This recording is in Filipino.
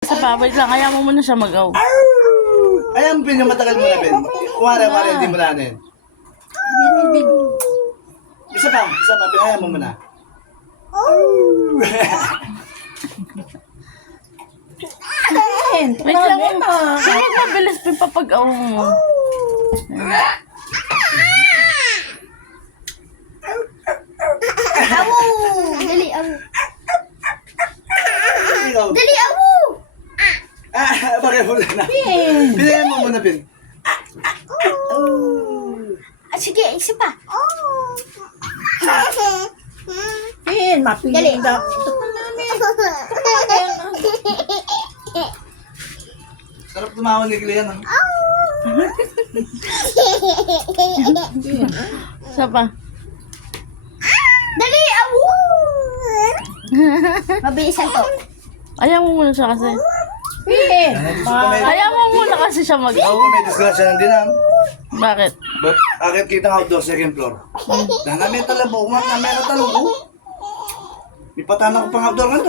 Sa wait lang, kaya mo muna siya mag-aw. Ayan, Pin, yung matagal mo na, Pin. Kumara, hindi mo na anin. Isa pa, Pin, ayan mo muna. Wait lang, huwag mabilis Pin papag-aw mo. Awu! Dali, awu. Ikaw. Dali, awu! Bakit mo na? Pin, ayan mo muna, Pin. Sige, isa pa. Pin, mapili Dali. daw. Ito pa namin. Sarap tumawa ni Glenn, ha? Isa pa. Dali, awu! Mabilisan to. Ayaw mo muna siya kasi. Pin, Ayaw mo muna kasi siya mag-aw. Ako, may disgrasya ng dinam. Bakit? But, akit kita ng outdoor, second floor. Dahil namin talabo, namin talabo. May patana ko pang outdoor nga.